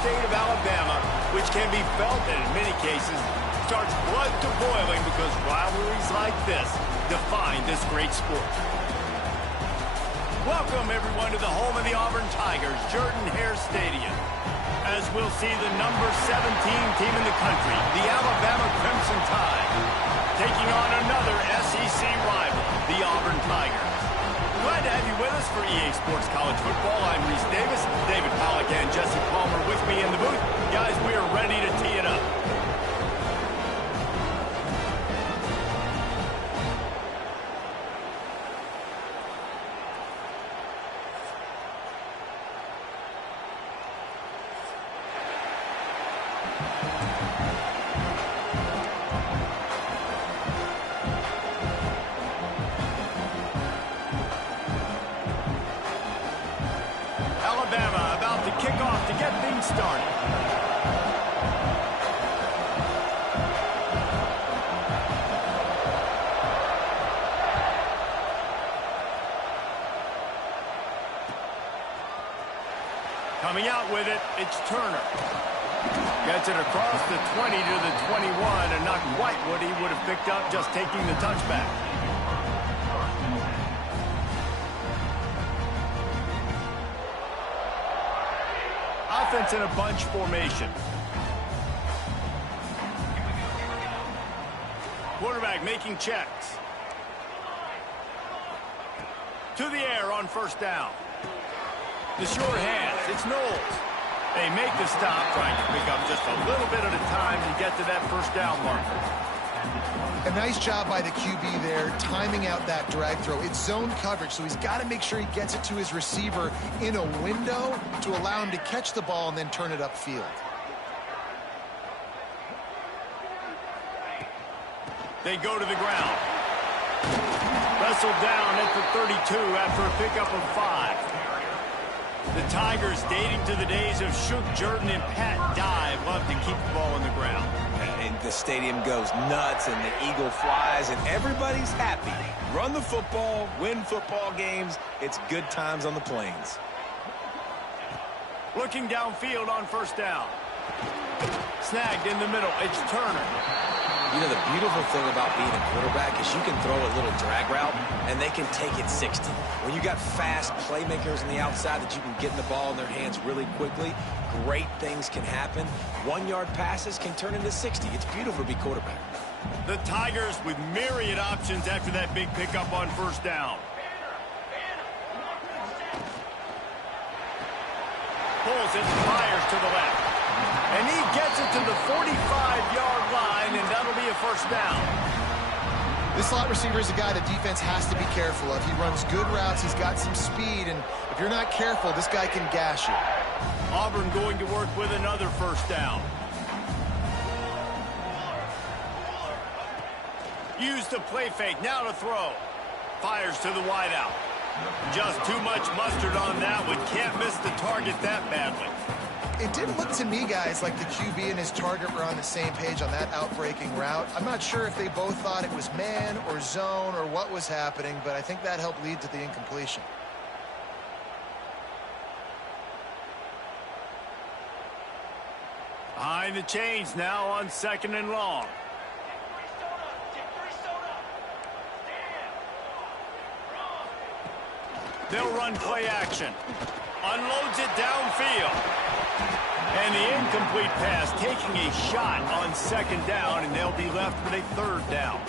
state of Alabama, which can be felt and in many cases starts blood to boiling because rivalries like this define this great sport. Welcome, everyone, to the home of the Auburn Tigers, Jordan-Hare Stadium. As we'll see the number 17 team in the country, the Alabama Crimson Tide, taking on another SEC rival, the Auburn Tigers. Glad to have you with us for EA Sports College Football. I'm Reese Davis, David Pollack, and Jesse Palmer with me in the booth. Guys, we are ready to tee it up. Alabama about to kick off to get things started. Coming out with it, it's Turner. Gets it across the 20 to the 21, and not quite what he would have picked up just taking the touchback. Offense in a bunch formation. Quarterback making checks. To the air on first down. The short hands. It's Knowles. They make the stop, trying to pick up just a little bit at a time to get to that first down marker. A nice job by the QB there, timing out that drag throw. It's zone coverage, so he's got to make sure he gets it to his receiver in a window to allow him to catch the ball and then turn it upfield. They go to the ground. Wrestled down at the 32 after a pickup of 5. The Tigers, dating to the days of Shook Jordan and Pat Dye, love to keep the ball on the ground. And the stadium goes nuts, and the eagle flies, and everybody's happy. Run the football, win football games. It's good times on the plains. Looking downfield on first down. Snagged in the middle. It's Turner. You know, the beautiful thing about being a quarterback is you can throw a little drag route, and they can take it 60. When you got fast playmakers on the outside that you can get in the ball in their hands really quickly, great things can happen. 1-yard passes can turn into 60. It's beautiful to be quarterback. The Tigers with myriad options after that big pickup on first down. Pulls it, fires to the left. And he gets it to the 45-yard line, and that'll be a first down. This slot receiver is a guy the defense has to be careful of. He runs good routes. He's got some speed, and if you're not careful, this guy can gash you. Auburn going to work with another first down. Use the play fake. Now to throw. Fires to the wideout. Just too much mustard on that one. Can't miss the target that badly. It didn't look to me, guys, like the QB and his target were on the same page on that outbreaking route. I'm not sure if they both thought it was man or zone or what was happening, but I think that helped lead to the incompletion. Behind the chains now on 2nd and long. They'll run play action. Unloads it downfield. And the incomplete pass taking a shot on 2nd down, and they'll be left with a 3rd down.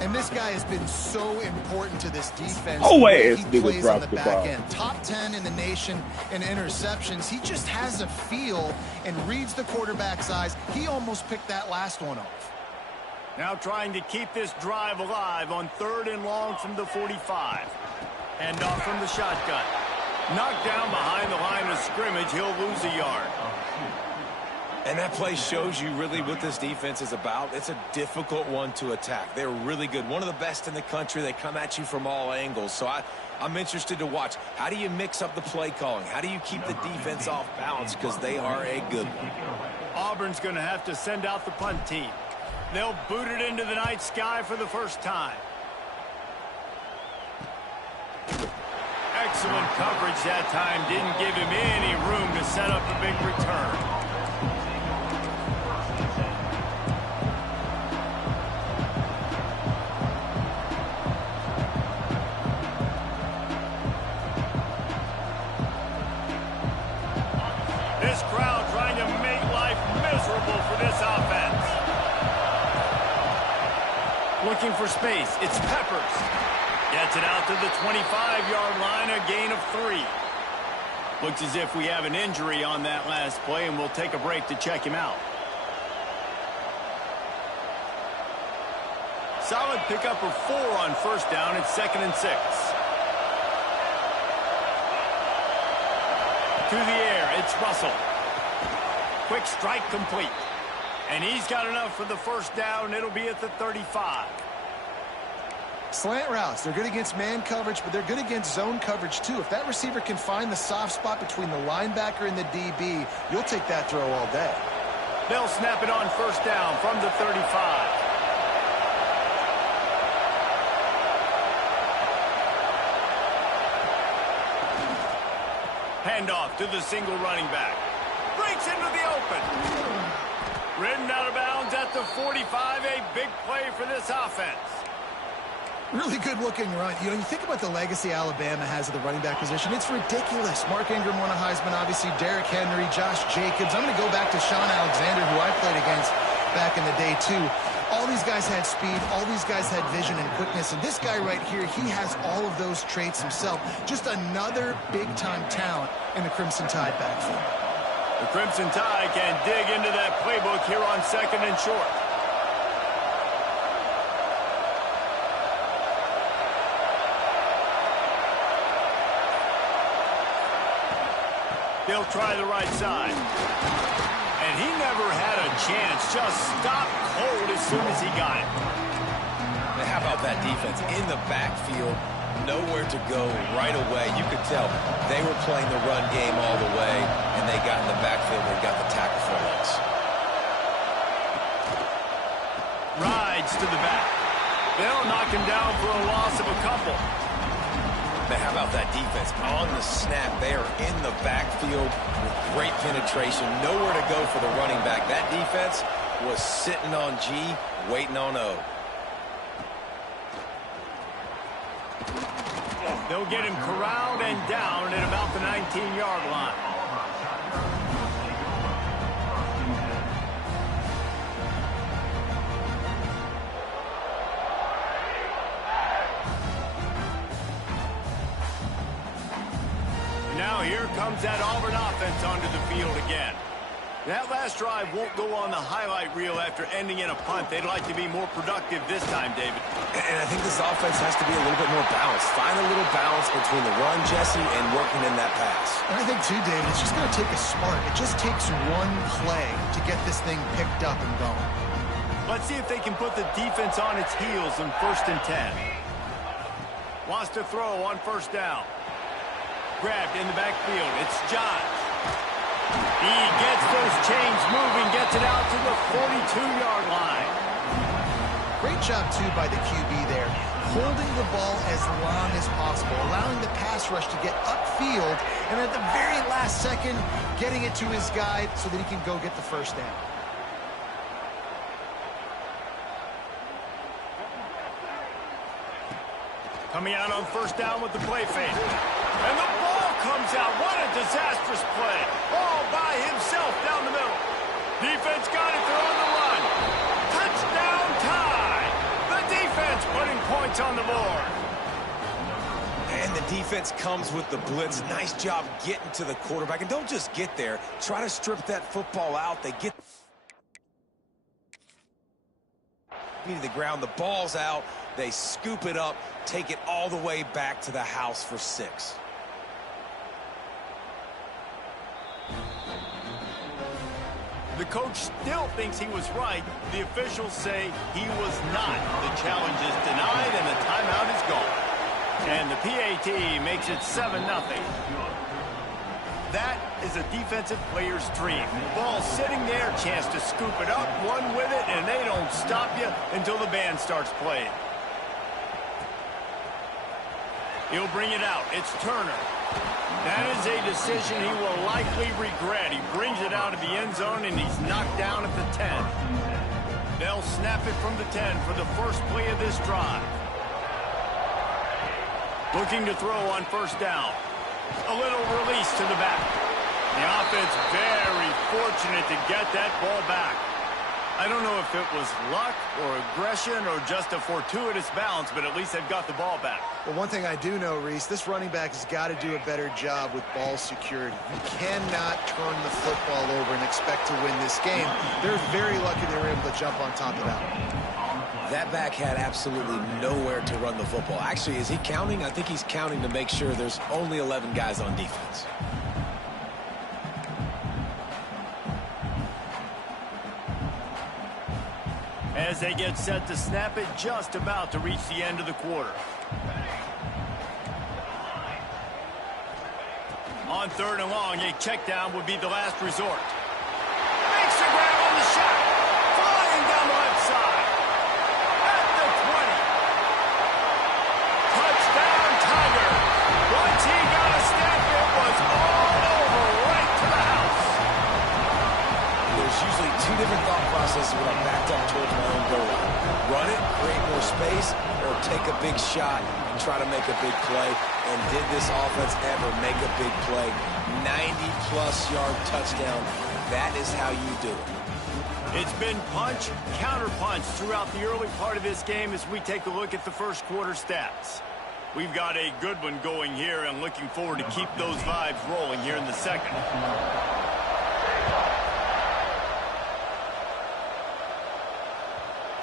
And this guy has been so important to this defense. No way He plays on the back end. Top 10 in the nation in interceptions. He just has a feel and reads the quarterback's eyes. He almost picked that last one off. Now trying to keep this drive alive on 3rd and long from the 45. And off from the shotgun. Knocked down behind the line of scrimmage. He'll lose a yard. And that play shows you really what this defense is about. It's a difficult one to attack. They're really good. One of the best in the country. They come at you from all angles. So I'm interested to watch. How do you mix up the play calling? How do you keep the defense off balance? Because they are a good one. Auburn's going to have to send out the punt team. They'll boot it into the night sky for the first time. Excellent coverage that time. Didn't give him any room to set up a big return. This crowd trying to make life miserable for this offense. Looking for space. It's Peppers. Gets it out to the 25-yard line, a gain of 3. Looks as if we have an injury on that last play, and we'll take a break to check him out. Solid pickup of 4 on first down. It's 2nd and 6. To the air, it's Russell. Quick strike complete. And he's got enough for the first down. It'll be at the 35. Slant routes, they're good against man coverage, but they're good against zone coverage too. If that receiver can find the soft spot between the linebacker and the DB, you'll take that throw all day. They'll snap it on first down from the 35. Handoff to the single running back. Breaks into the open. Ridden out of bounds at the 45. A big play for this offense. Really good-looking run. You know, you think about the legacy Alabama has at the running back position. It's ridiculous. Mark Ingram won a Heisman, obviously. Derrick Henry, Josh Jacobs. I'm going to go back to Sean Alexander, who I played against back in the day, too. All these guys had speed. All these guys had vision and quickness. And this guy right here, he has all of those traits himself. Just another big-time talent in the Crimson Tide backfield. The Crimson Tide can dig into that playbook here on 2nd and short. They'll try the right side. And he never had a chance. Just stopped cold as soon as he got it. And how about that defense in the backfield? Nowhere to go right away. You could tell they were playing the run game all the way, and they got in the backfield and got the tackle for a loss. Rides to the back. They'll knock him down for a loss of a couple. But how about that defense on the snap? They are in the backfield with great penetration. Nowhere to go for the running back. That defense was sitting on G, waiting on O. They'll get him corralled and down at about the 19-yard line. Now here comes that Auburn offense onto the field again. That last drive won't go on the highlight reel after ending in a punt. They'd like to be more productive this time, David. And I think this offense has to be a little bit more balanced. Find a little balance between the run, Jesse, and working in that pass. And I think, too, David, it's just going to take a spark. It just takes one play to get this thing picked up and going. Let's see if they can put the defense on its heels in 1st and 10. Wants to throw on first down. Grabbed in the backfield. It's John. He gets those chains moving, gets it out to the 42-yard line. Great job, too, by the QB there. Holding the ball as long as possible, allowing the pass rush to get upfield, and at the very last second, getting it to his guy so that he can go get the first down. Coming out on first down with the play fake. And the ball comes out. What a disastrous play. All by himself down the middle. Defense got it. They're on the run. Touchdown tie. The defense putting points on the board. And the defense comes with the blitz. Nice job getting to the quarterback. And don't just get there. Try to strip that football out. They get to the ground. The ball's out. They scoop it up, take it all the way back to the house for 6. The coach still thinks he was right. The officials say he was not. The challenge is denied and the timeout is gone. And the PAT makes it 7-0. That is a defensive player's dream. Ball sitting there, chance to scoop it up, run with it, and they don't stop you until the band starts playing. He'll bring it out. It's Turner. That is a decision he will likely regret. He brings it out of the end zone, and he's knocked down at the 10. They'll snap it from the 10 for the first play of this drive. Looking to throw on first down. A little release to the back. The offense very fortunate to get that ball back. I don't know if it was luck or aggression or just a fortuitous bounce, but at least they've got the ball back. Well, one thing I do know, Reese, this running back has got to do a better job with ball security. You cannot turn the football over and expect to win this game. They're very lucky they were able to jump on top of that one. That back had absolutely nowhere to run the football. Actually, is he counting? I think he's counting to make sure there's only 11 guys on defense. As they get set to snap it, just about to reach the end of the quarter. On 3rd and long, a check down would be the last resort. Makes the grab on the shot. Flying down the left side. At the 20. Touchdown, Tiger. Once he got a step, it was all over right to the house. There's usually two different thought processes when I'm backed up towards my own goal line. Run it, create more space, or take a big shot and try to make a big play. And did this offense ever make a big play? 90-plus yard touchdown. That is how you do it. It's been punch, counter-punch throughout the early part of this game as we take a look at the first quarter stats. We've got a good one going here and looking forward to keep those vibes rolling here in the second.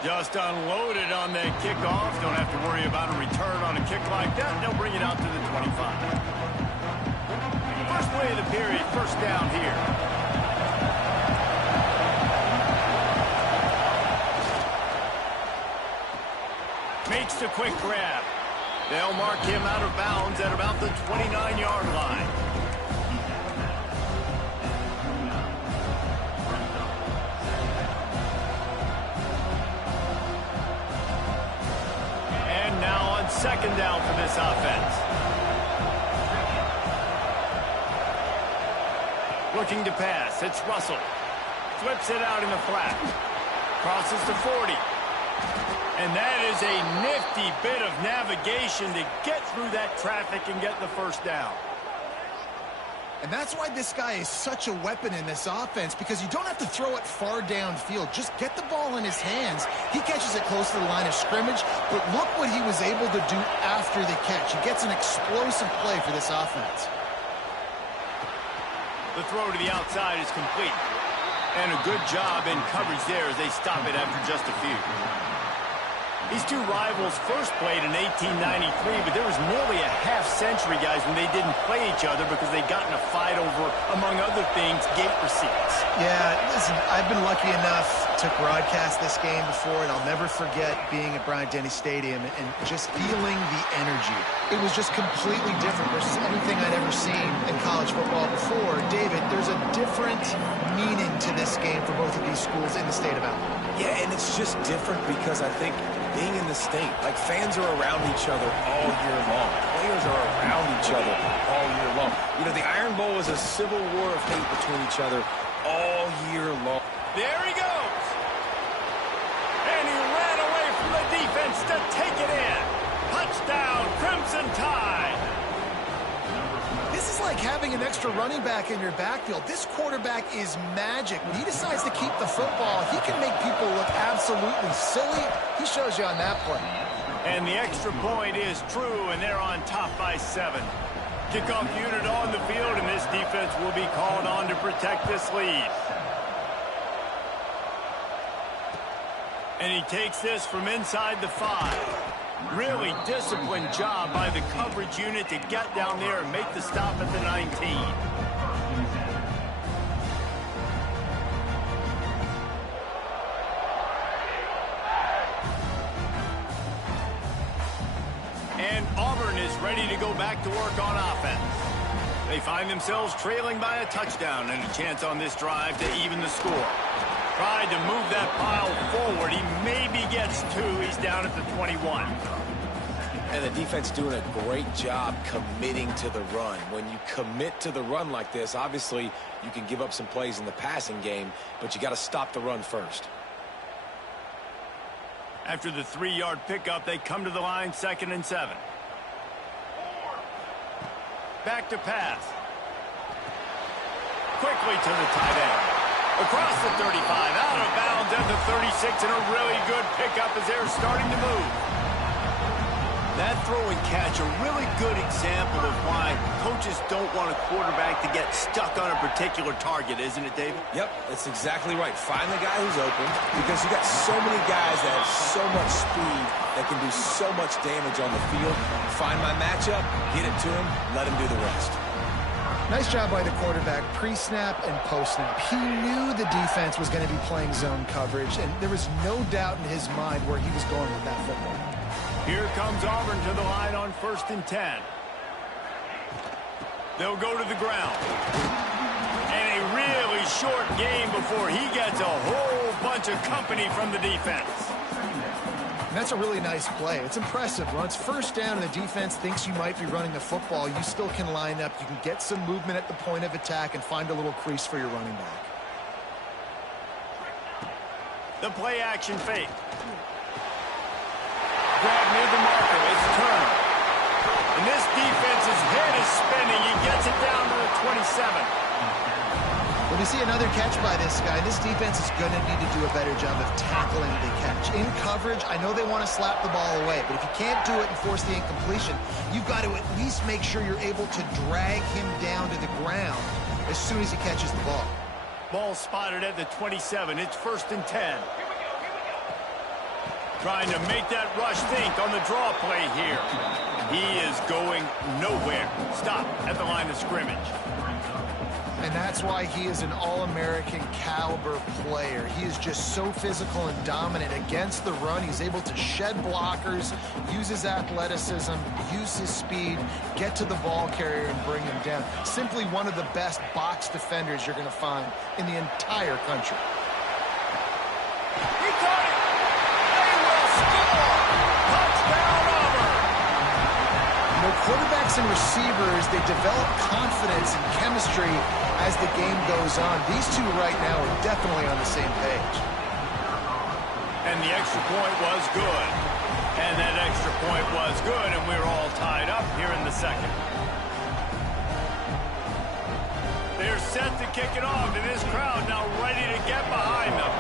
Just unloaded on that kickoff. Don't have to worry about a return on a kick like that. They'll bring it out to the 25. First play of the period, first down here. Makes the quick grab. They'll mark him out of bounds at about the 29-yard line. Second down for this offense. Looking to pass. It's Russell. Flips it out in the flat. Crosses the 40. And that is a nifty bit of navigation to get through that traffic and get the first down. And that's why this guy is such a weapon in this offense, because you don't have to throw it far downfield. Just get the ball in his hands. He catches it close to the line of scrimmage, but look what he was able to do after the catch. He gets an explosive play for this offense. The throw to the outside is complete. And a good job in coverage there as they stop it after just a few. These two rivals first played in 1893, but there was nearly a half-century, guys, when they didn't play each other because they got in a fight over, among other things, gate receipts. Yeah, listen, I've been lucky enough to broadcast this game before, and I'll never forget being at Bryant-Denny Stadium and just feeling the energy. It was just completely different versus anything I'd ever seen in college football before. David, there's a different meaning to this game for both of these schools in the state of Alabama. Yeah, and it's just different because I think being in the state, like fans are around each other all year long. Players are around each other all year long. You know, the Iron Bowl is a civil war of hate between each other all year long. There he goes. And he ran away from the defense to take it in. Touchdown, Crimson Tide. This is like having an extra running back in your backfield. This quarterback is magic. When he decides to keep the football, he can make people look absolutely silly. He shows you on that play. And the extra point is true, and they're on top by 7. Kickoff unit on the field, and this defense will be called on to protect this lead. And he takes this from inside the 5. Really disciplined job by the coverage unit to get down there and make the stop at the 19. And Auburn is ready to go back to work on offense. They find themselves trailing by a touchdown and a chance on this drive to even the score. Tried to move that pile forward. He maybe gets 2. He's down at the 21. And the defense doing a great job committing to the run. When you commit to the run like this, obviously you can give up some plays in the passing game, but you got to stop the run first. After the 3-yard pickup, they come to the line, 2nd and 7. Back to pass. Quickly to the tight end. Across the 35, out of bounds at the 36, and a really good pickup as they're starting to move. That throw and catch, a really good example of why coaches don't want a quarterback to get stuck on a particular target, isn't it, David? Yep, that's exactly right. Find the guy who's open, because you got so many guys that have so much speed that can do so much damage on the field. Find my matchup, get it to him, let him do the rest. Nice job by the quarterback, pre-snap and post-snap. He knew the defense was going to be playing zone coverage, and there was no doubt in his mind where he was going with that football. Here comes Auburn to the line on 1st and 10. They'll go to the ground. And a really short game before he gets a whole bunch of company from the defense. And that's a really nice play. It's impressive. When it's 1st down and the defense thinks you might be running the football, you still can line up. You can get some movement at the point of attack and find a little crease for your running back. The play action fake. Grab near the marker. It's Turner. And this defense's head is spinning. He gets it down to the 27. When we see another catch by this guy, this defense is going to need to do a better job of tackling the catch. In coverage, I know they want to slap the ball away, but if you can't do it and force the incompletion, you've got to at least make sure you're able to drag him down to the ground as soon as he catches the ball. Ball spotted at the 27. It's 1st and 10. Trying to make that rush think on the draw play here. He is going nowhere. Stop at the line of scrimmage. And that's why he is an All-American caliber player. He is just so physical and dominant against the run. He's able to shed blockers, use his athleticism, use his speed, get to the ball carrier and bring him down. Simply one of the best box defenders you're going to find in the entire country. He got it! They will score! Touchdown, Auburn! You know, quarterbacks and receivers, they develop confidence and chemistry as the game goes on. These two right now are definitely on the same page. And the extra point was good. And that extra point was good, and we're all tied up here in the second. They're set to kick it off, and this crowd now ready to get behind them.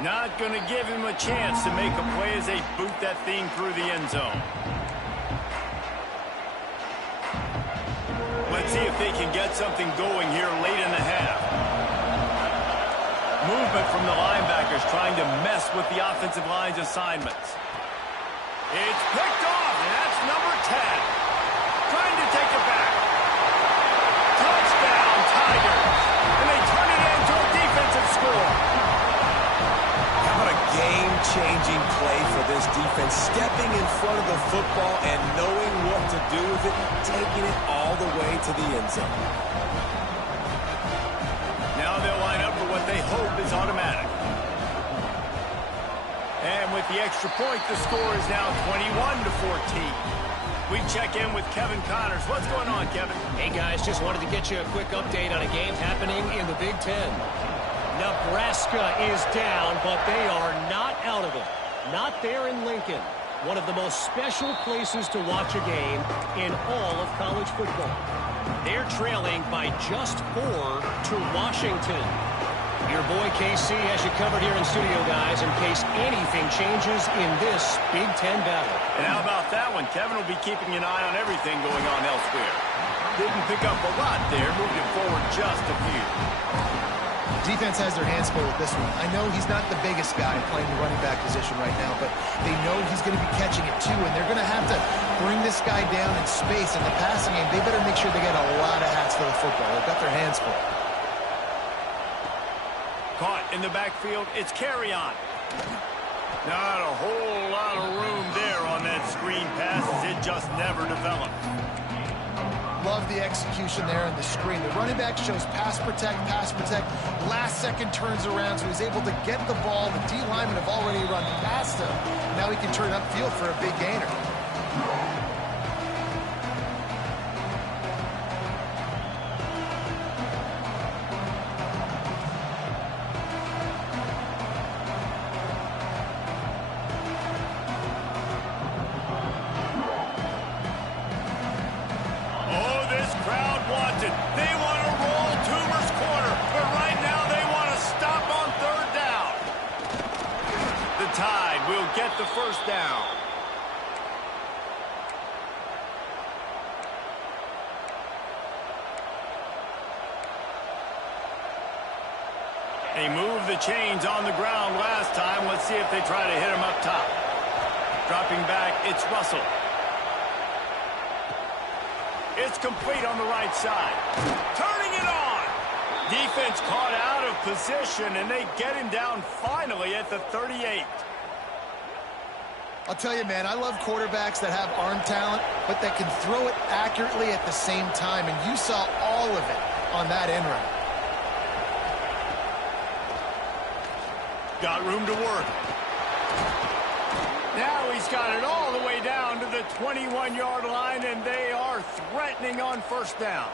Not going to give him a chance to make a play as they boot that thing through the end zone. Let's see if they can get something going here late in the half. Movement from the linebackers trying to mess with the offensive line's assignments. It's picked off, and that's number 10. Trying to take it back. Touchdown, Tigers. And they turn it into a defensive score. How about a game-changing play for this defense? Stepping in front of the football and knowing what to do with it, taking it all the way to the end zone. Now they'll line up for what they hope is automatic. And with the extra point, the score is now 21-14. We check in with Kevin Connors. What's going on, Kevin? Hey, guys, just wanted to get you a quick update on a game happening in the Big Ten. Nebraska is down, but they are not out of it. Not there in Lincoln. One of the most special places to watch a game in all of college football. They're trailing by just 4 to Washington. Your boy KC has you covered here in studio, guys, in case anything changes in this Big Ten battle. And how about that one? Kevin will be keeping an eye on everything going on elsewhere. Didn't pick up a lot there, moved it forward just a few. Defense has their hands full with this one. I know he's not the biggest guy playing the running back position right now, but they know he's going to be catching it too, and they're going to have to bring this guy down in space. In the passing game, they better make sure they get a lot of hats for the football. They've got their hands full. Caught in the backfield, it's carry on. Not a whole lot of room there on that screen pass, as it just never developed. Love the execution there on the screen. The running back shows pass protect, last second turns around, so he's able to get the ball. The D linemen have already run past him. Now he can turn upfield for a big gainer. They moved the chains on the ground last time. Let's see if they try to hit him up top. Dropping back, it's Russell. It's complete on the right side. Turning it on. Defense caught out of position, and they get him down finally at the 38. I'll tell you, man, I love quarterbacks that have arm talent, but that can throw it accurately at the same time, and you saw all of it on that end run. Got room to work. Now he's got it all the way down to the 21-yard line, and they are threatening on first down.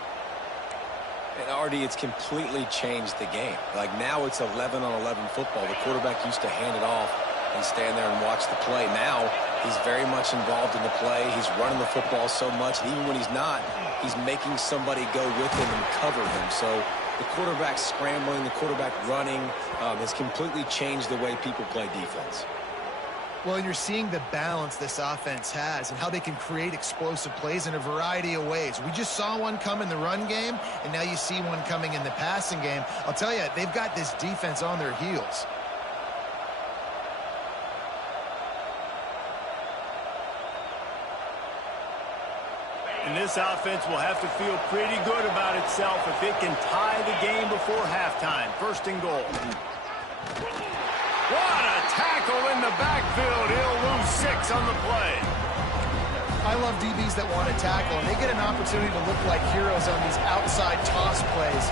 And Artie, it's completely changed the game. Like now it's 11-on-11 football. The quarterback used to hand it off and stand there and watch the play. Now he's very much involved in the play. He's running the football so much, and even when he's not, he's making somebody go with him and cover him. So the quarterback scrambling, the quarterback running has completely changed the way people play defense. Well, and you're seeing the balance this offense has and how they can create explosive plays in a variety of ways. We just saw one come in the run game, and now you see one coming in the passing game. I'll tell you, they've got this defense on their heels. And this offense will have to feel pretty good about itself if it can tie the game before halftime. First and goal. What a tackle in the backfield. He'll lose 6 on the play. I love DBs that want to tackle, and they get an opportunity to look like heroes on these outside toss plays.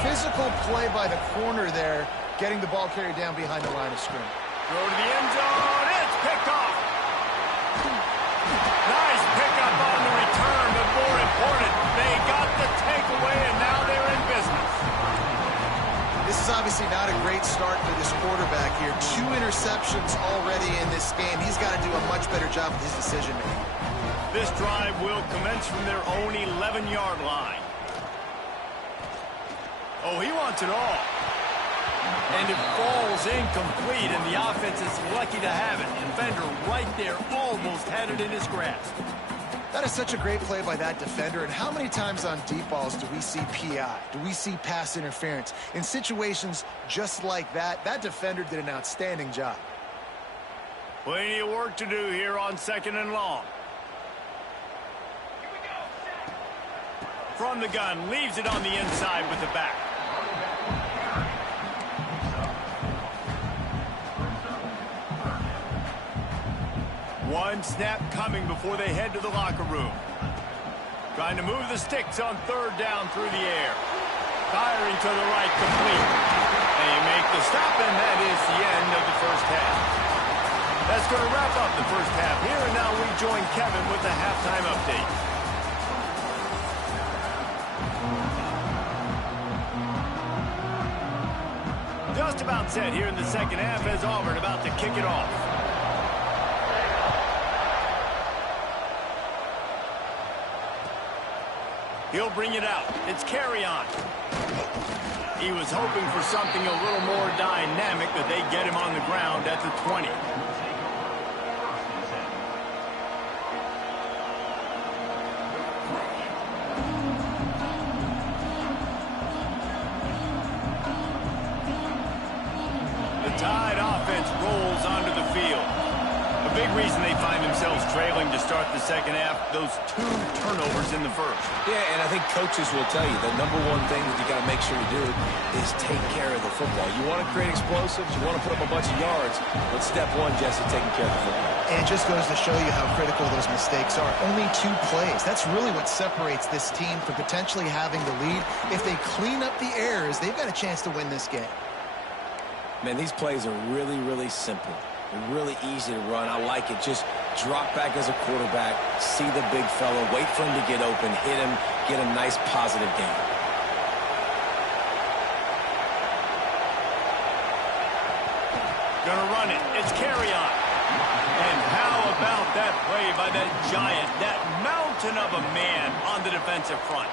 Physical play by the corner there, getting the ball carried down behind the line of scrimmage. Throw to the end zone. It's picked off. Nice pickup on the return, but more important, they got the takeaway, and now they're in business. This is obviously not a great start for this quarterback here. 2 interceptions already in this game. He's got to do a much better job with his decision-making. This drive will commence from their own 11-yard line. Oh, he wants it all. And it falls incomplete, and the offense is lucky to have it. Defender right there almost had it in his grasp. That is such a great play by that defender, and how many times on deep balls do we see PI? Do we see pass interference? In situations just like that, that defender did an outstanding job. Plenty of work to do here on 2nd and long. From the gun, leaves it on the inside with the back. One snap coming before they head to the locker room. Trying to move the sticks on 3rd down through the air. Firing to the right, complete. They make the stop, and that is the end of the first half. That's going to wrap up the first half here, and now we join Kevin with the halftime update. Just about set here in the second half as Auburn about to kick it off. He'll bring it out. It's carry on. He was hoping for something a little more dynamic, but they get him on the ground at the 20. The Tide offense rolls onto the field. A big reason they find themselves trailing to start the second half, those 2 turnovers in the first. Yeah, and I think coaches will tell you the number one thing that you got to make sure you do is take care of the football. You want to create explosives, you want to put up a bunch of yards, but step 1, Jesse, taking care of the football. And it just goes to show you how critical those mistakes are. Only 2 plays. That's really what separates this team from potentially having the lead. If they clean up the errors, they've got a chance to win this game. Man, these plays are really, really simple. Really easy to run. I like it. Just drop back as a quarterback, see the big fella, wait for him to get open, hit him, get a nice positive gain. Gonna run it. It's carry on. And how about that play by that giant, that mountain of a man on the defensive front?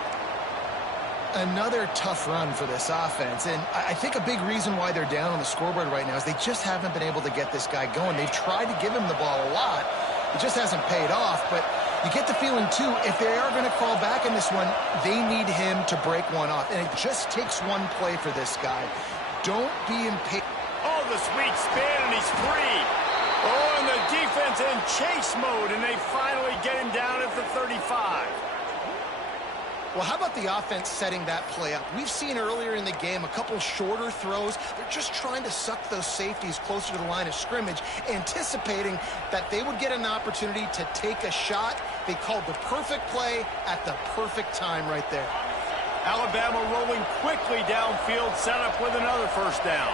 Another tough run for this offense, and I think a big reason why they're down on the scoreboard right now is they just haven't been able to get this guy going. They've tried to give him the ball a lot. It just hasn't paid off, but you get the feeling, too, if they are going to crawl back in this one, they need him to break one off, and it just takes one play for this guy. don't be impatient. Oh, the sweet spin, and he's free. Oh, and the defense in chase mode, and they finally get him down at the 35. Well, how about the offense setting that play up? We've seen earlier in the game a couple shorter throws. They're just trying to suck those safeties closer to the line of scrimmage, anticipating that they would get an opportunity to take a shot. They called the perfect play at the perfect time right there. Alabama rolling quickly downfield, set up with another first down.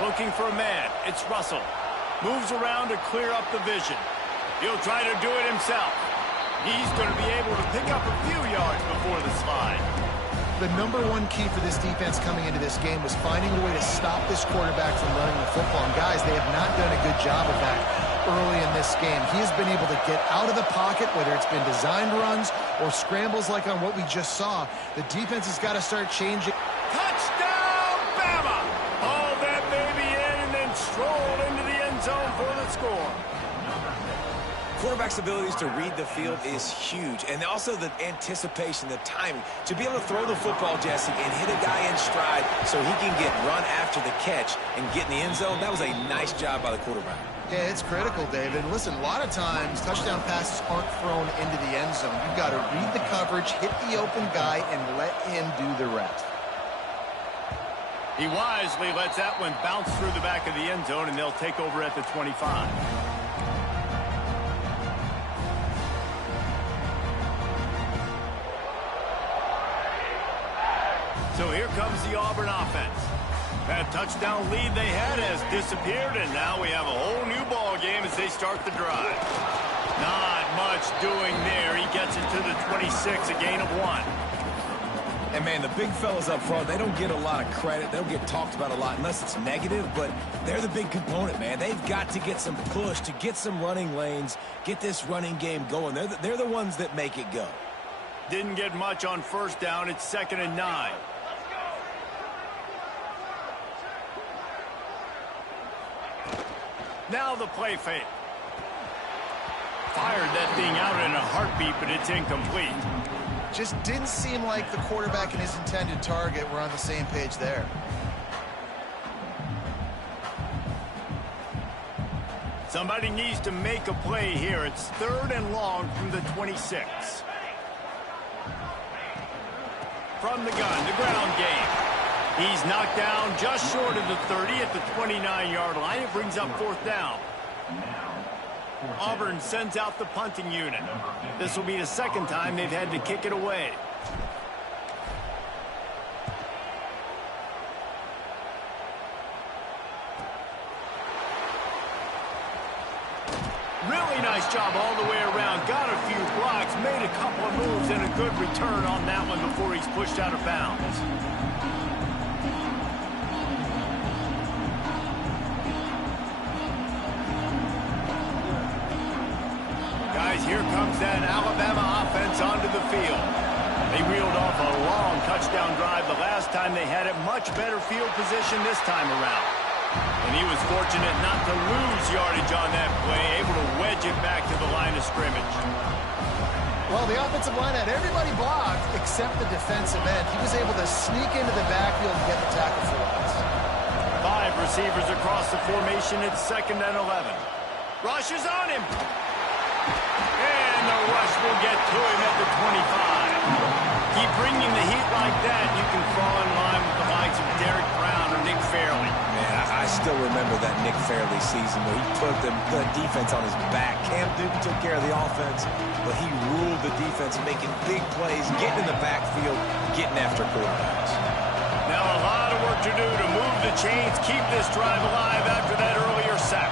Looking for a man. It's Russell. Moves around to clear up the vision. He'll try to do it himself. He's going to be able to pick up a few yards before the slide. The number one key for this defense coming into this game was finding a way to stop this quarterback from running the football. And guys, they have not done a good job of that early in this game. He has been able to get out of the pocket, whether it's been designed runs or scrambles like on what we just saw. The defense has got to start changing. Touchdown, Bama! Haul that baby in and then stroll into the end zone for the score. Quarterback's abilities to read the field is huge, and also the anticipation, the timing. To be able to throw the football, Jesse, and hit a guy in stride so he can get run after the catch and get in the end zone, that was a nice job by the quarterback. Yeah, it's critical, David. Listen, a lot of times touchdown passes aren't thrown into the end zone. You've got to read the coverage, hit the open guy, and let him do the rest. He wisely lets that one bounce through the back of the end zone, and they'll take over at the 25. So here comes the Auburn offense. That touchdown lead they had has disappeared, and now we have a whole new ball game as they start the drive. Not much doing there. He gets it to the 26, a gain of 1. And, man, the big fellas up front, they don't get a lot of credit. They don't get talked about a lot unless it's negative, but they're the big component, man. They've got to get some push, to get some running lanes, get this running game going. They're the ones that make it go. Didn't get much on first down. It's 2nd and 9. Now the play fake. Fired that thing out in a heartbeat, but it's incomplete. Just didn't seem like the quarterback and his intended target were on the same page there. Somebody needs to make a play here. It's 3rd and long from the 26. From the gun, the ground game. He's knocked down just short of the 30 at the 29-yard line. It brings up 4th down. Auburn sends out the punting unit. This will be the 2nd time they've had to kick it away. Really nice job all the way around. Got a few blocks, made a couple of moves, and a good return on that one before he's pushed out of bounds. Guys, here comes that Alabama offense onto the field. They reeled off a long touchdown drive the last time they had it. Much better field position this time around. And he was fortunate not to lose yardage on that play, able to wedge it back to the line of scrimmage. Well, the offensive line had everybody blocked except the defensive end. He was able to sneak into the backfield and get the tackle for us. 5 receivers across the formation. It's 2nd and 11. Rush is on him. And the rush will get to him at the 25. Keep bringing the heat like that, you can fall in line with the likes of Derek Brown or Nick Fairley. Man, I still remember that Nick Fairley season where he put the defense on his back. Cam Newton took care of the offense, but he ruled the defense, making big plays, getting in the backfield, getting after quarterbacks. Now a lot of work to do to move the chains, keep this drive alive after that earlier sack.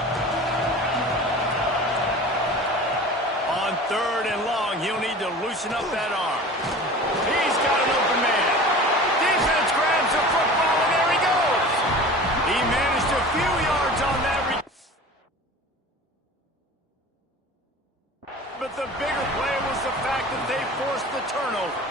On 3rd and long, he'll need to loosen up that arm. He's got an open man. Defense grabs the football, and there he goes. He managed a few yards on that. But the bigger play was the fact that they forced the turnover.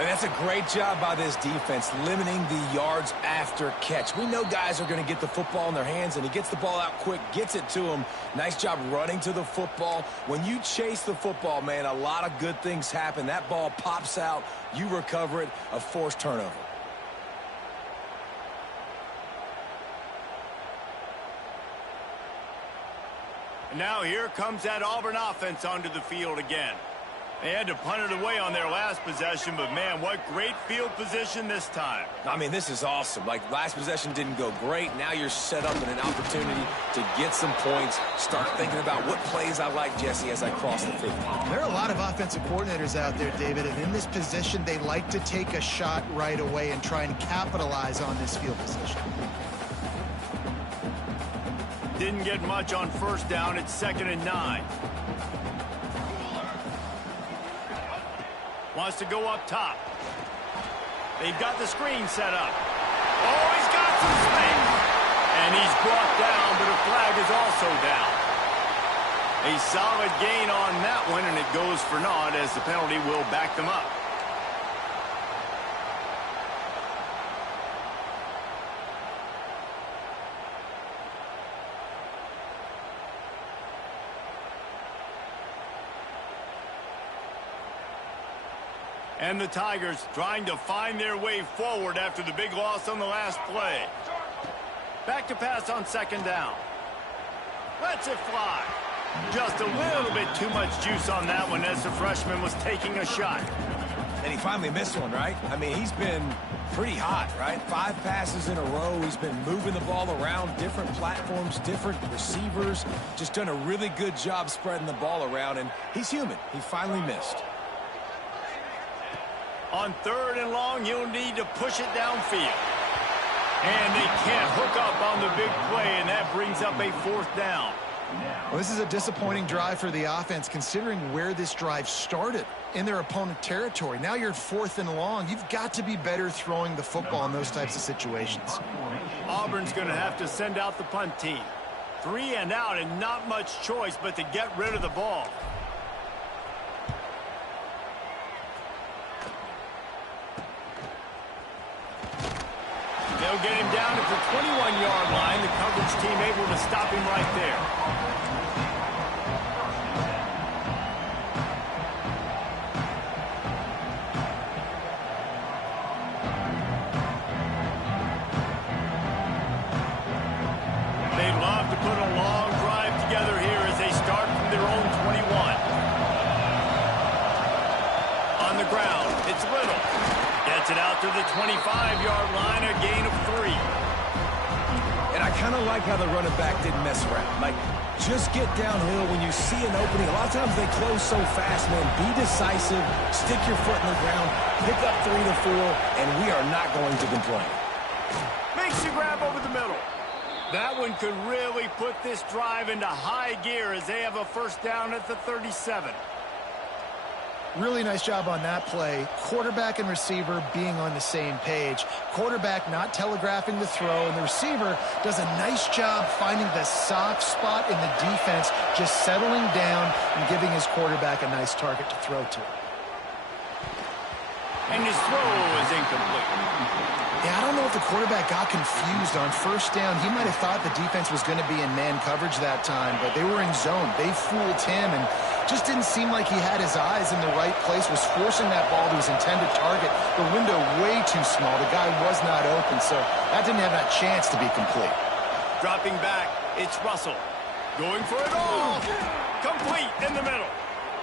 And that's a great job by this defense, limiting the yards after catch. We know guys are going to get the football in their hands, and he gets the ball out quick, gets it to him. Nice job running to the football. When you chase the football, man, a lot of good things happen. That ball pops out, you recover it, a forced turnover. And now here comes that Auburn offense onto the field again. They had to punt it away on their last possession, but, man, what great field position this time. I mean, this is awesome. Like, last possession didn't go great. Now you're set up in an opportunity to get some points. Start thinking about what plays I like, Jesse, as I cross the 50. There are a lot of offensive coordinators out there, David, and in this position, they like to take a shot right away and try and capitalize on this field position. Didn't get much on first down. It's 2nd and 9. Wants to go up top. They've got the screen set up. Oh, he's got some space. And he's brought down, but a flag is also down. A solid gain on that one, and it goes for naught as the penalty will back them up. And the Tigers trying to find their way forward after the big loss on the last play. Back to pass on 2nd down. Lets it fly. Just a little bit too much juice on that one as the freshman was taking a shot. And he finally missed one, right? I mean, he's been pretty hot, right? 5 passes in a row. He's been moving the ball around, different platforms, different receivers. Just done a really good job spreading the ball around, and he's human. He finally missed. On 3rd and long, you'll need to push it downfield. And they can't hook up on the big play, and that brings up a 4th down. Well, this is a disappointing drive for the offense, considering where this drive started, in their opponent territory. Now you're at 4th and long. You've got to be better throwing the football in those types of situations. Auburn's going to have to send out the punt team. 3 and out, and not much choice but to get rid of the ball. They'll get him down at the 21-yard line. The coverage team able to stop him right there. They love to put a long drive together here as they start from their own 21. On the ground, it's Little. Gets it out to the 25-yard line, a gain of 3. And I kind of like how the running back didn't mess around. Like, just get downhill when you see an opening. A lot of times they close so fast, man. Be decisive, stick your foot in the ground, pick up 3 to 4, and we are not going to complain. Makes the grab over the middle. That one could really put this drive into high gear as they have a 1st down at the 37. Really nice job on that play. Quarterback and receiver being on the same page. Quarterback not telegraphing the throw, and the receiver does a nice job finding the soft spot in the defense, just settling down and giving his quarterback a nice target to throw to. And his throw is incomplete. Yeah, I don't know if the quarterback got confused on 1st down. He might have thought the defense was going to be in man coverage that time, but they were in zone. They fooled him and just didn't seem like he had his eyes in the right place, was forcing that ball to his intended target. The window way too small. The guy was not open, so that didn't have that chance to be complete. Dropping back, it's Russell. Going for it all. Complete in the middle.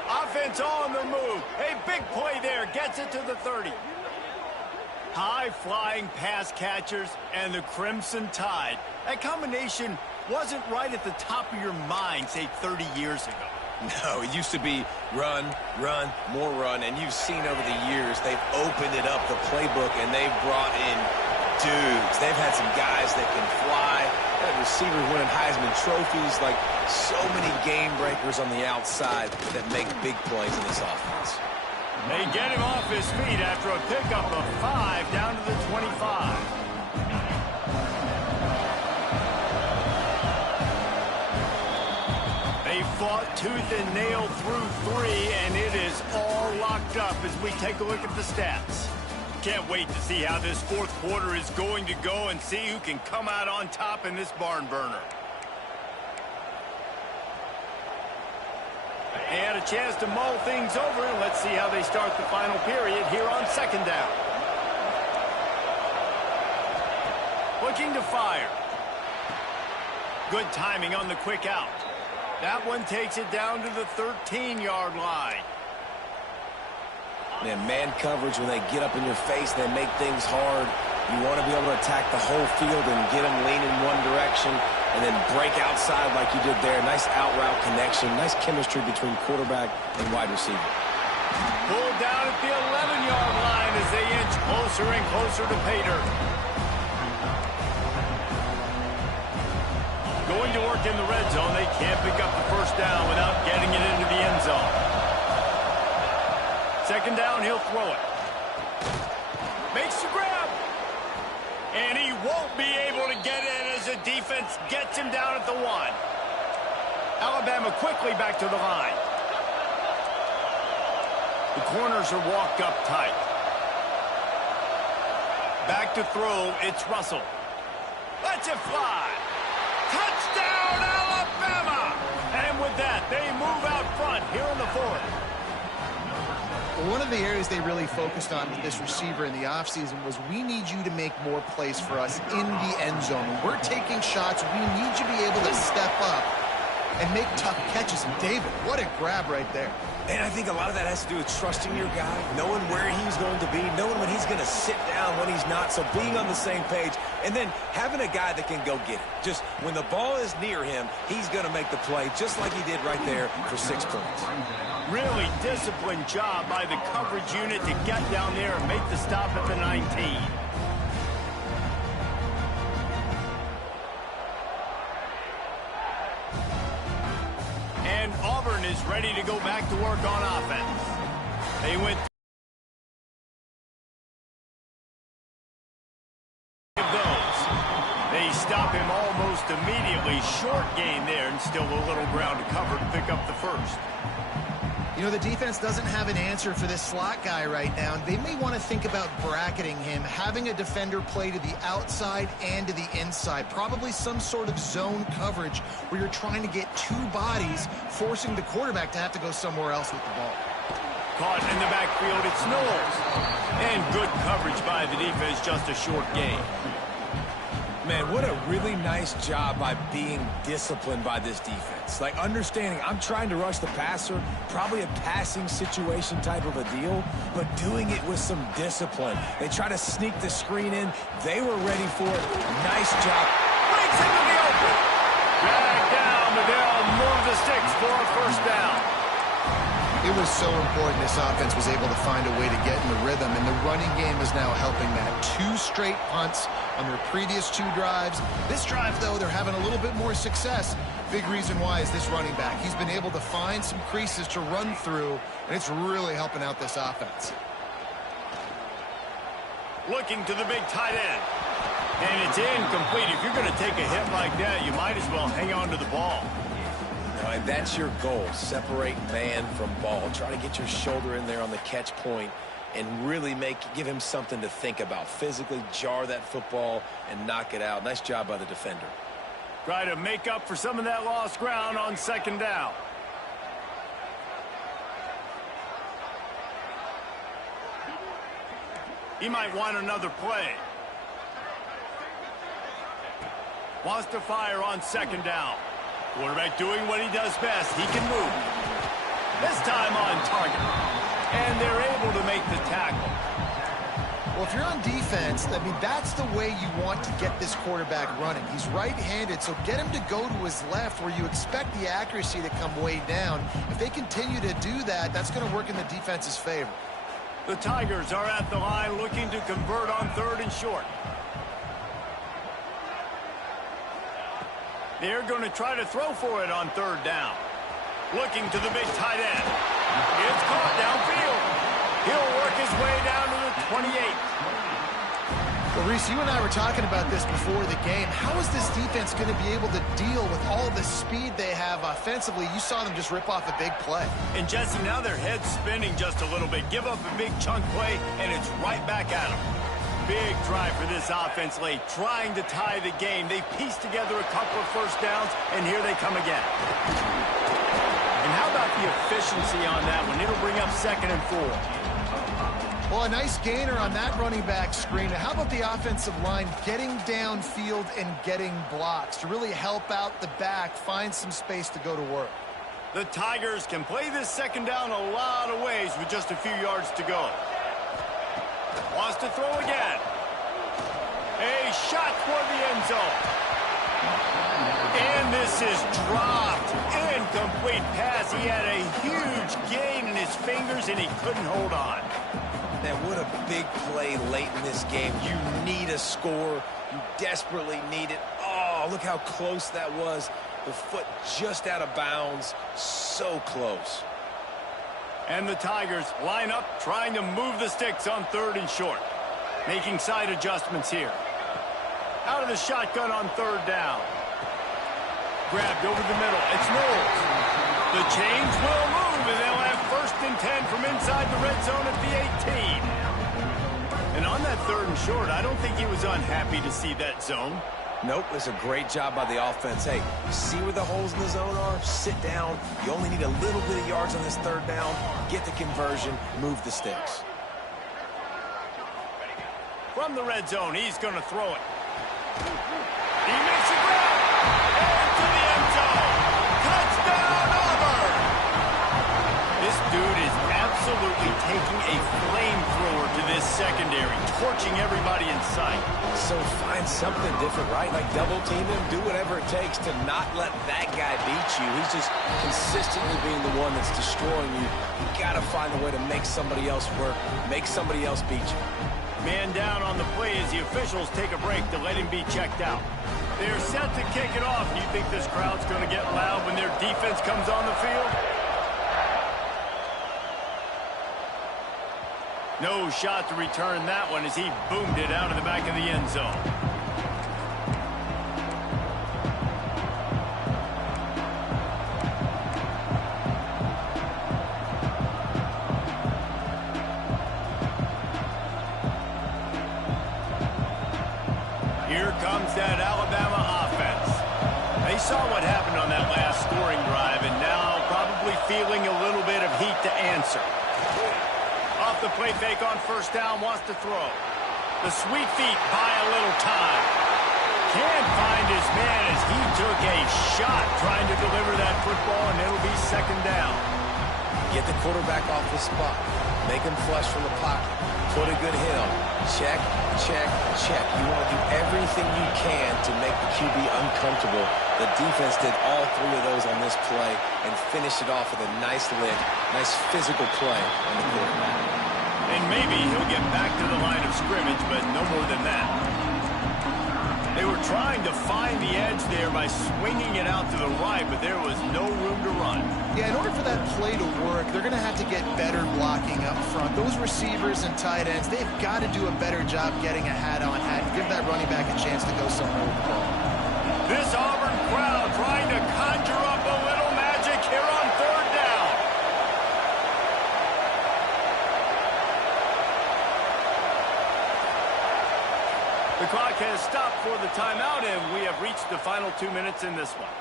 Offense on the move. A big play there. Gets it to the 30. High-flying pass catchers and the Crimson Tide. That combination wasn't right at the top of your mind, say, 30 years ago. No, it used to be run, run, more run, and you've seen over the years they've opened it up, the playbook, and they've brought in dudes. They've had some guys that can fly, had receivers winning Heisman trophies, like so many game breakers on the outside that make big plays in this offense. They get him off his feet after a pickup of 5 down to the 25. They fought tooth and nail through 3, and it is all locked up as we take a look at the stats. Can't wait to see how this fourth quarter is going to go and see who can come out on top in this barn burner. They had a chance to mull things over, and let's see how they start the final period here on second down. Looking to fire. Good timing on the quick out. That one takes it down to the 13-yard line. Man coverage, when they get up in your face, they make things hard. You want to be able to attack the whole field and get them leaning one direction and then break outside like you did there. Nice out route connection. Nice chemistry between quarterback and wide receiver. Pulled down at the 11-yard line as they inch closer and closer to pay dirt. Going to work in the red zone. They can't pick up the first down without getting it into the end zone. Second down, he'll throw it. Makes the grab. And he won't be able to get in as the defense gets him down at the 1. Alabama quickly back to the line. The corners are walked up tight. Back to throw, it's Russell. Lets it fly. Touchdown, Alabama! And with that, they move out front here in the fourth. One of the areas they really focused on with this receiver in the offseason was we need you to make more plays for us in the end zone. When we're taking shots, we need you to be able to step up and make tough catches. And David, what a grab right there. And I think a lot of that has to do with trusting your guy, knowing where he's going to be, knowing when he's going to sit down, when he's not, so being on the same page, and then having a guy that can go get it. Just when the ball is near him, he's going to make the play, just like he did right there for 6 points. Really disciplined job by the coverage unit to get down there and make the stop at the 19. And Auburn is ready to go back to work on offense. They went those. They stop him almost immediately. Short gain there, and still a little ground to cover to pick up the first. You know, the defense doesn't have an answer for this slot guy right now. They may want to think about bracketing him, having a defender play to the outside and to the inside. Probably some sort of zone coverage where you're trying to get 2 bodies, forcing the quarterback to have to go somewhere else with the ball. Caught in the backfield, it's Knowles. And good coverage by the defense, just a short gain. Man, what a really nice job by being disciplined by this defense. Like, understanding I'm trying to rush the passer, probably a passing situation type of a deal, but doing it with some discipline. They try to sneak the screen in. They were ready for it. Nice job. Breaks into the open. Drag down, but they'll move the sticks for a first down. It was so important this offense was able to find a way to get in the rhythm, and the running game is now helping that. 2 straight punts on their previous 2 drives. This drive, though, they're having a little bit more success. Big reason why is this running back. He's been able to find some creases to run through, and it's really helping out this offense. Looking to the big tight end. And it's incomplete. If you're going to take a hit like that, you might as well hang on to the ball. And that's your goal. Separate man from ball. Try to get your shoulder in there on the catch point and really give him something to think about. Physically jar that football and knock it out. Nice job by the defender. Try to make up for some of that lost ground on second down. He might want another play. Wants to fire on second down. Quarterback doing what he does best. He can move. This time on target. And they're able to make the tackle. Well, if you're on defense, I mean, that's the way you want to get this quarterback running. He's right-handed, so get him to go to his left where you expect the accuracy to come way down. If they continue to do that, that's going to work in the defense's favor. The Tigers are at the line looking to convert on 3rd and short. They're going to try to throw for it on 3rd down. Looking to the big tight end. It's caught downfield. He'll work his way down to the 28. Well, Reese, you and I were talking about this before the game. How is this defense going to be able to deal with all the speed they have have offensively, you saw them just rip off a big play. And Jesse, now their head's spinning just a little bit. Give up a big chunk play, and it's right back at them. Big drive for this offense late, trying to tie the game. They pieced together a couple of first downs, and here they come again. And how about the efficiency on that one? It'll bring up 2nd and 4. Well, a nice gainer on that running back screen. How about the offensive line getting downfield and getting blocks to really help out the back, find some space to go to work? The Tigers can play this 2nd down a lot of ways with just a few yards to go. Wants to throw again. A shot toward the end zone. And this is dropped. Incomplete pass. He had a huge gain in his fingers, and he couldn't hold on. Man, what a big play late in this game. You need a score. You desperately need it. Oh, look how close that was. The foot just out of bounds. So close. And the Tigers line up, trying to move the sticks on 3rd and short. Making side adjustments here. Out of the shotgun on 3rd down. Grabbed over the middle. It's Knowles. The chains will move, and they'll have 1st and 10 from inside the red zone at the 18. And on that 3rd and short, I don't think he was unhappy to see that zone. Nope, it's a great job by the offense. Hey, see where the holes in the zone are? Sit down. You only need a little bit of yards on this 3rd down. Get the conversion. Move the sticks. From the red zone, he's going to throw it. He makes a grab. Into the end zone. Touchdown, Auburn! This dude is absolutely taking a flamethrower to this secondary, torching everybody in sight. So find something different, right? Like double team him, do whatever it takes to not let that guy beat you. He's just consistently being the one that's destroying you. You gotta find a way to make somebody else work, make somebody else beat you. Man down on the play as the officials take a break to let him be checked out. They're set to kick it off. Do you think this crowd's going to get loud when their defense comes on the field? No shot to return that one as he boomed it out of the back of the end zone. Here comes that Alabama offense. They saw what happened on that last scoring drive, and now probably feeling a little bit of heat to answer. Off the play fake on 1st down, wants to throw. The sweet feet buy a little time. Can't find his man as he took a shot trying to deliver that football, and it'll be 2nd down. Get the quarterback off the spot. Make him flush from the pocket. Put a good hit on him. Check, check, check. You want to do everything you can to make the QB uncomfortable. The defense did all 3 of those on this play and finished it off with a nice lick, nice physical play on the quarterback. And maybe he'll get back to the line of scrimmage, but no more than that. They were trying to find the edge there by swinging it out to the right, but there was no room to run. Yeah, in order for that play to work, they're going to have to get better blocking up front. Those receivers and tight ends, they've got to do a better job getting a hat-on-hat and give that running back a chance to go somewhere with the ball. This Auburn crowd trying to conjure up a little magic here on 3rd down. The clock has stopped for the timeout, and we have reached the final 2 minutes in this one.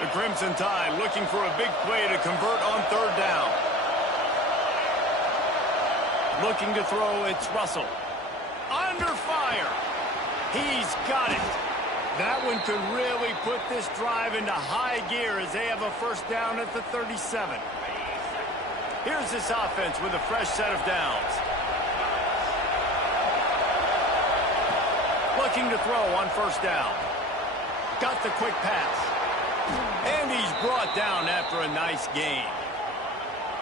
The Crimson Tide looking for a big play to convert on 3rd down. Looking to throw, it's Russell. Under fire. He's got it. That one could really put this drive into high gear as they have a 1st down at the 37. Here's this offense with a fresh set of downs. Looking to throw on 1st down. Got the quick pass. And he's brought down after a nice gain.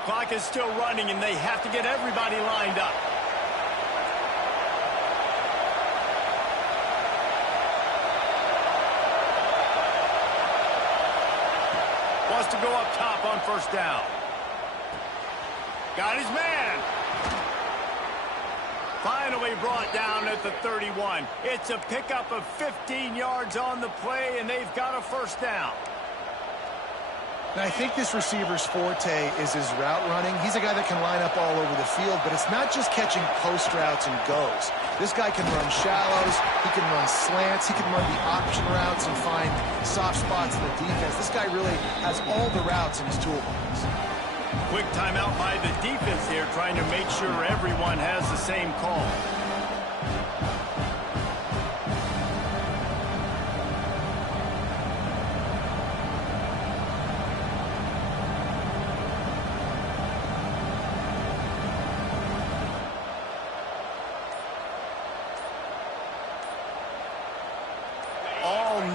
Clock is still running, and they have to get everybody lined up. Wants to go up top on 1st down. Got his man. Finally brought down at the 31. It's a pickup of 15 yards on the play, and they've got a first down. Now, I think this receiver's forte is his route running. He's a guy that can line up all over the field, but it's not just catching post routes and goes. This guy can run shallows, he can run slants, he can run the option routes and find soft spots in the defense. This guy really has all the routes in his toolbox. Quick timeout by the defense here, trying to make sure everyone has the same call.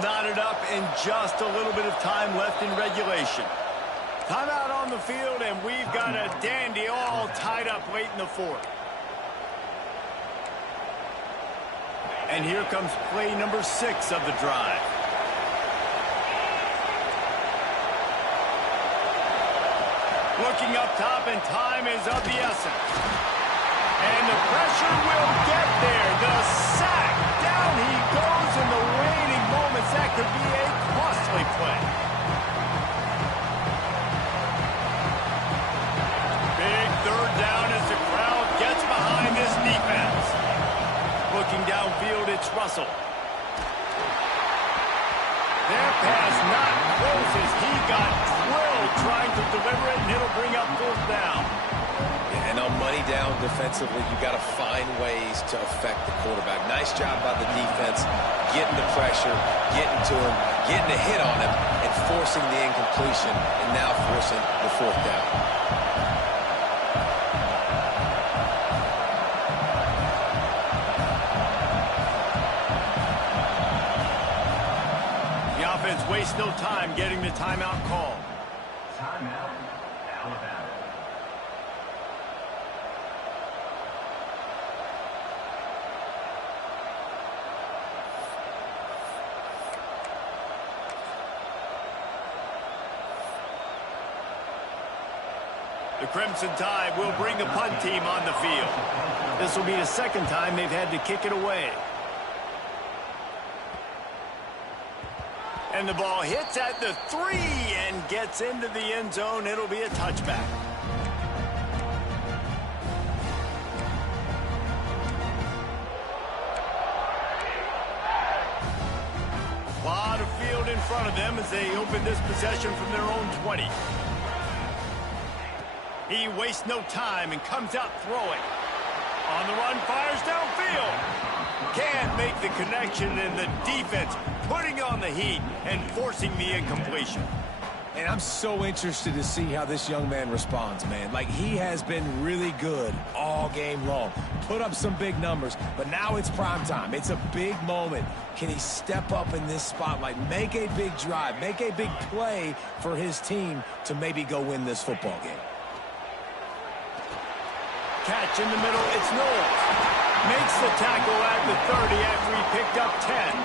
Knotted up and just a little bit of time left in regulation. Timeout on the field, and we've got a dandy all tied up late in the fourth. And here comes play number 6 of the drive. Looking up top, and time is of the essence. And the pressure will get there. The sack. Down he goes in the waning moments. That could be a costly play. Big third down as the crowd gets behind this defense. Looking downfield, it's Russell. Their pass not close as he got drilled trying to deliver it, and it'll bring up fourth down. And on money down defensively, you got to find ways to affect the quarterback. Nice job by the defense, getting the pressure, getting to him, getting a hit on him, and forcing the incompletion, and now forcing the fourth down. The offense wastes no time getting the timeout call. Timeout, Alabama. The Crimson Tide will bring the punt team on the field. This will be the second time they've had to kick it away. And the ball hits at the 3 and gets into the end zone. It'll be a touchback. A lot of field in front of them as they open this possession from their own 20. He wastes no time and comes out throwing. On the run, fires downfield. Can't make the connection, and the defense putting on the heat and forcing the incompletion. And I'm so interested to see how this young man responds, man. Like, he has been really good all game long. Put up some big numbers, but now it's prime time. It's a big moment. Can he step up in this spotlight, make a big drive, make a big play for his team to maybe go win this football game? Catch in the middle, it's Knowles. Makes the tackle at the 30 after he picked up 10.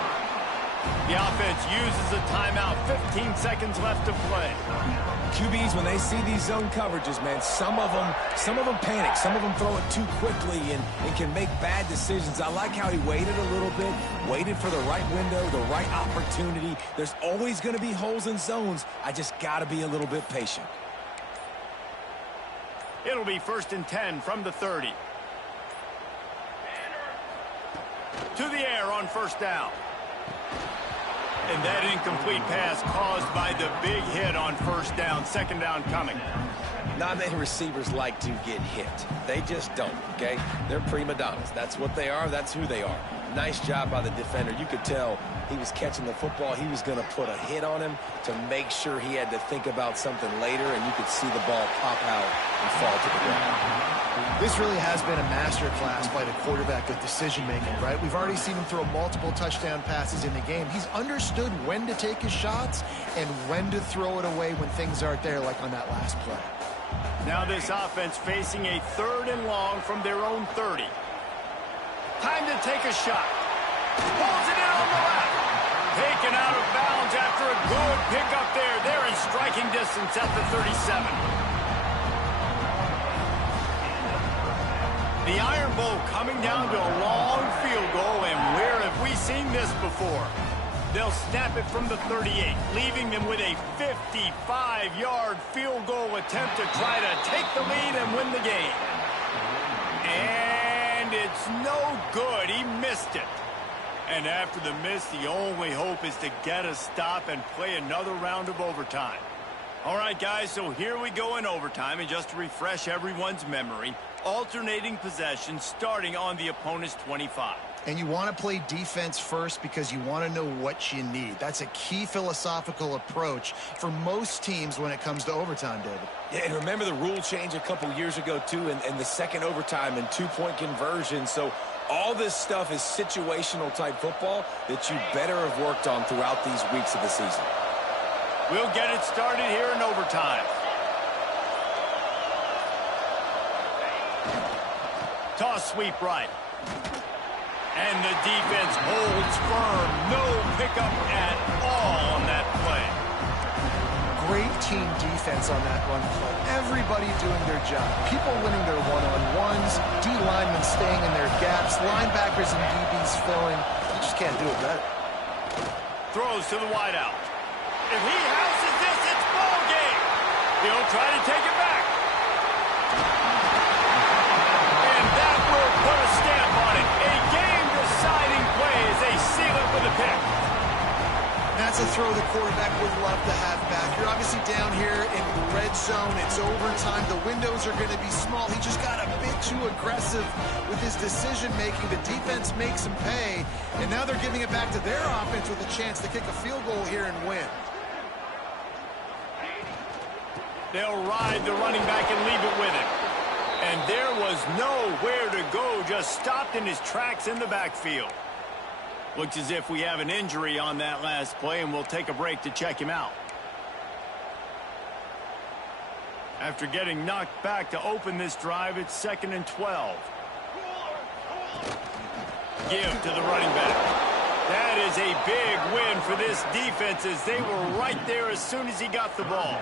The offense uses a timeout, 15 seconds left to play. QBs, when they see these zone coverages, man, some of them panic. Some of them throw it too quickly and can make bad decisions. I like how he waited a little bit, waited for the right window, the right opportunity. There's always going to be holes in zones. I just got to be a little bit patient. It'll be 1st and 10 from the 30. To the air on first down. And that incomplete pass caused by the big hit on first down. Second down coming. Not many receivers like to get hit. They just don't, okay? They're prima donnas. That's what they are. That's who they are. Nice job by the defender. You could tell he was catching the football. He was going to put a hit on him to make sure he had to think about something later, and you could see the ball pop out and fall to the ground. This really has been a masterclass by the quarterback with decision-making, right? We've already seen him throw multiple touchdown passes in the game. He's understood when to take his shots and when to throw it away when things aren't there, like on that last play. Now this offense facing a 3rd and long from their own 30. Time to take a shot. Pulls it in on the left. Taken out of bounds after a good pickup there. They're in striking distance at the 37. The Iron Bowl coming down this before. They'll snap it from the 38, leaving them with a 55-yard field goal attempt to try to take the lead and win the game. And it's no good. He missed it. And after the miss, the only hope is to get a stop and play another round of overtime. All right, guys, so here we go in overtime. And just to refresh everyone's memory, alternating possession starting on the opponent's 25. And you want to play defense first because you want to know what you need. That's a key philosophical approach for most teams when it comes to overtime, David. Yeah, and remember the rule change a couple years ago, too, and the second overtime and two-point conversion. So all this stuff is situational type football that you better have worked on throughout these weeks of the season. We'll get it started here in overtime. Toss sweep right. And the defense holds firm. No pickup at all on that play. Great team defense on that run play. Everybody doing their job. People winning their one-on-ones, D linemen staying in their gaps, linebackers and DBs filling. You just can't do it better. Throws to the wideout. If he houses this, it's ball game. He'll try to take it back. And that will put a stamp on it. A game-deciding play as they seal it with a pick. That's a throw the quarterback would love to have back. You're obviously down here in the red zone. It's overtime. The windows are going to be small. He just got a bit too aggressive with his decision-making. The defense makes him pay, and now they're giving it back to their offense with a chance to kick a field goal here and win. They'll ride the running back and leave it with him. And there was nowhere to go, just stopped in his tracks in the backfield. Looks as if we have an injury on that last play, and we'll take a break to check him out. After getting knocked back to open this drive, it's 2nd and 12. Give to the running back. That is a big win for this defense as they were right there as soon as he got the ball.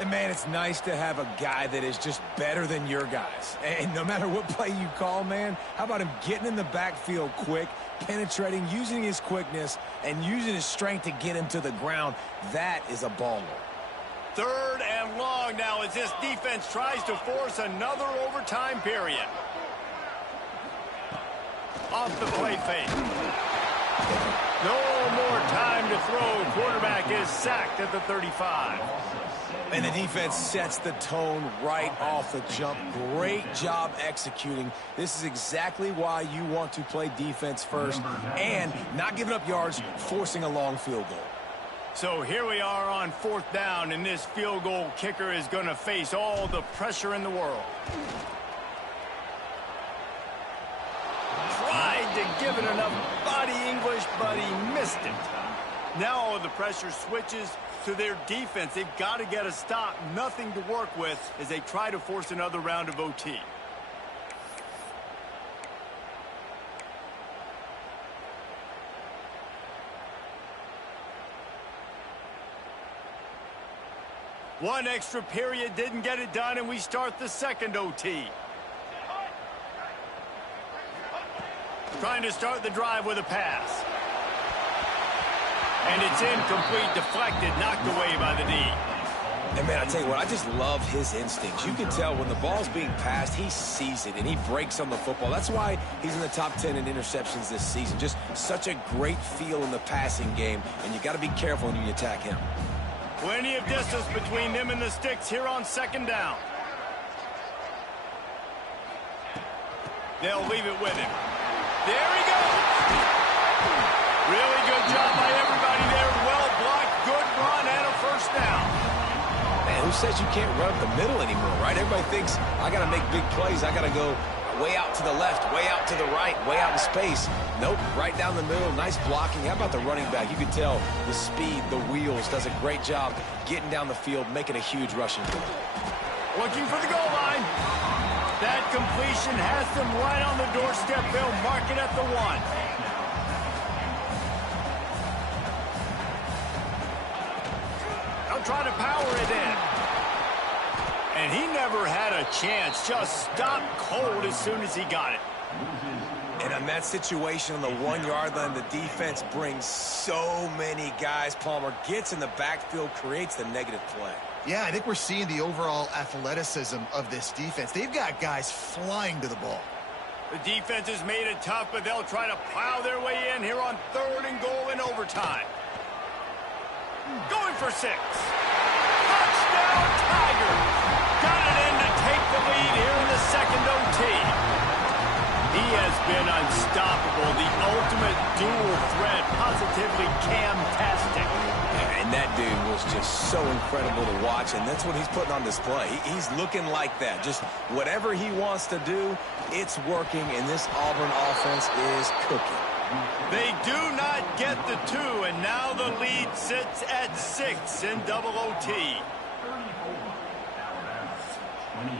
And, man, it's nice to have a guy that is just better than your guys. And no matter what play you call, man, how about him getting in the backfield quick, penetrating, using his quickness, and using his strength to get him to the ground? That is a baller. 3rd and long now as this defense tries to force another overtime period. Off the play fake. No more time to throw. Quarterback is sacked at the 35. And the defense sets the tone right off the jump. Great job executing. This is exactly why you want to play defense first and not giving up yards, forcing a long field goal. So here we are on 4th down, and this field goal kicker is going to face all the pressure in the world. Tried to give it enough body English, but he missed it. Now all the pressure switches to their defense. They've got to get a stop, nothing to work with as they try to force another round of OT. One extra period didn't get it done, and we start the 2nd OT. Trying to start the drive with a pass. And it's incomplete, deflected, knocked away by the D. And, man, I tell you what, I just love his instincts. You can tell when the ball's being passed, he sees it, and he breaks on the football. That's why he's in the top 10 in interceptions this season. Just such a great feel in the passing game, and you got to be careful when you attack him. Plenty of distance between him and the sticks here on 2nd down. They'll leave it with him. There he goes. Really good job by everybody there. Well blocked, good run, and a 1st down. Man, who says you can't run up the middle anymore, right? Everybody thinks, I got to make big plays. I got to go way out to the left, way out to the right, way out in space. Nope, right down the middle. Nice blocking. How about the running back? You can tell the speed, the wheels, does a great job getting down the field, making a huge rushing play. Looking for the goal line. That completion has them right on the doorstep. They'll mark it at the 1. They'll try to power it in. And he never had a chance. Just stopped cold as soon as he got it. And on that situation on the 1-yard line, the defense brings so many guys. Palmer gets in the backfield, creates the negative play. Yeah, I think we're seeing the overall athleticism of this defense. They've got guys flying to the ball. The defense has made it tough, but they'll try to plow their way in here on 3rd and goal in overtime. Going for 6. Touchdown, Tigers! Got it in to take the lead here in the second OT. He has been unstoppable, the ultimate dual threat, positively Cam-tastic. And that dude was just so incredible to watch, and that's what he's putting on display. He's looking like that. Just whatever he wants to do, it's working, and this Auburn offense is cooking. They do not get the 2, and now the lead sits at 6 in double OT. 28.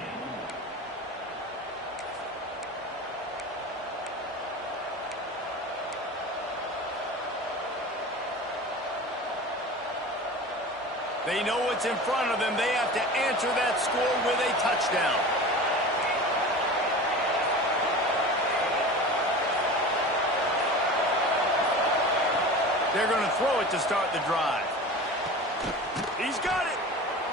They know what's in front of them. They have to answer that score with a touchdown. They're going to throw it to start the drive. He's got it.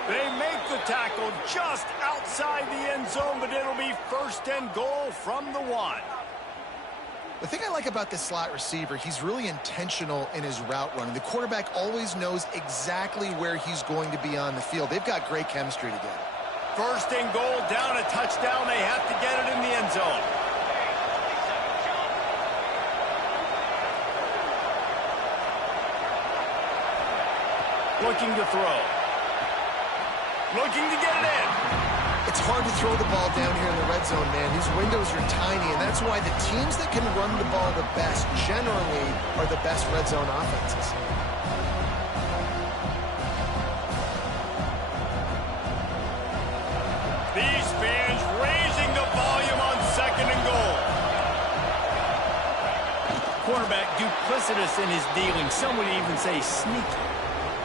They make the tackle just outside the end zone, but it'll be 1st and goal from the 1. The thing I like about this slot receiver, he's really intentional in his route running. The quarterback always knows exactly where he's going to be on the field. They've got great chemistry together. 1st and goal, down a touchdown. They have to get it in the end zone. Looking to throw. Looking to get it in. It's hard to throw the ball down here in the red zone, man. These windows are tiny, and that's why the teams that can run the ball the best generally are the best red zone offenses. These fans raising the volume on 2nd and goal. Quarterback duplicitous in his dealing. Some would even say sneaky.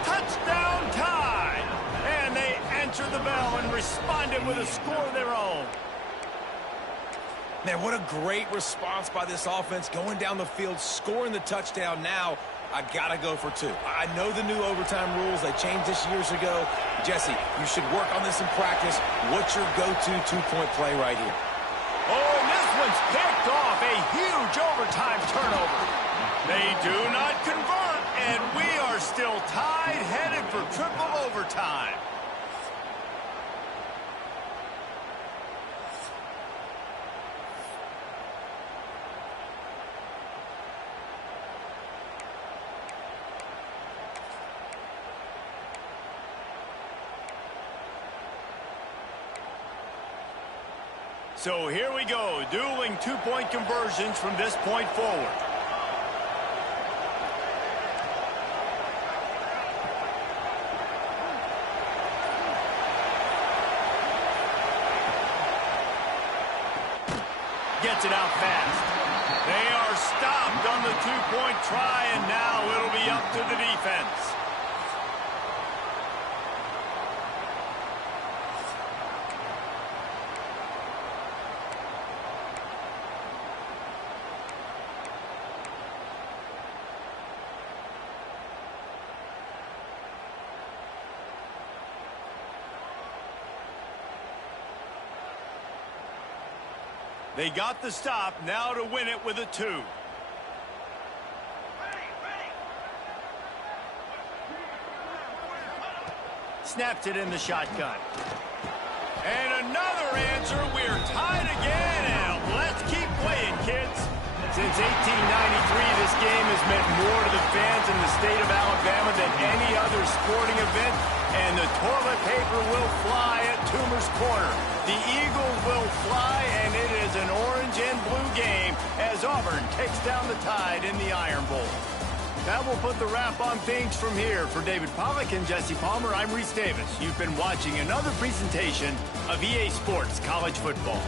Touchdown Tide! And they answer the bell and responded with a score of their own. Man, what a great response by this offense, going down the field, scoring the touchdown. Now, I got to go for 2. I know the new overtime rules. They changed this years ago. Jesse, you should work on this in practice. What's your go-to 2-point play right here? Oh, and this one's picked off. A huge overtime turnover. They do not convert, and we are still tied, headed for triple overtime. So here we go, dueling 2-point conversions from this point forward. Gets it out fast. They are stopped on the 2-point try, and now it'll be up to the defense. They got the stop, now to win it with a 2. Snaps it in the shotgun. And another answer. We're tied again, and let's keep playing, kids. Since 1893, this game has meant more to the fans in the state of Alabama than any other sporting event, and the toilet paper will fly at Toomer's Corner. The Eagles will fly, and it is an orange and blue game as Auburn takes down the Tide in the Iron Bowl. That will put the wrap on things from here. For David Pollack and Jesse Palmer, I'm Reese Davis. You've been watching another presentation of EA Sports College Football.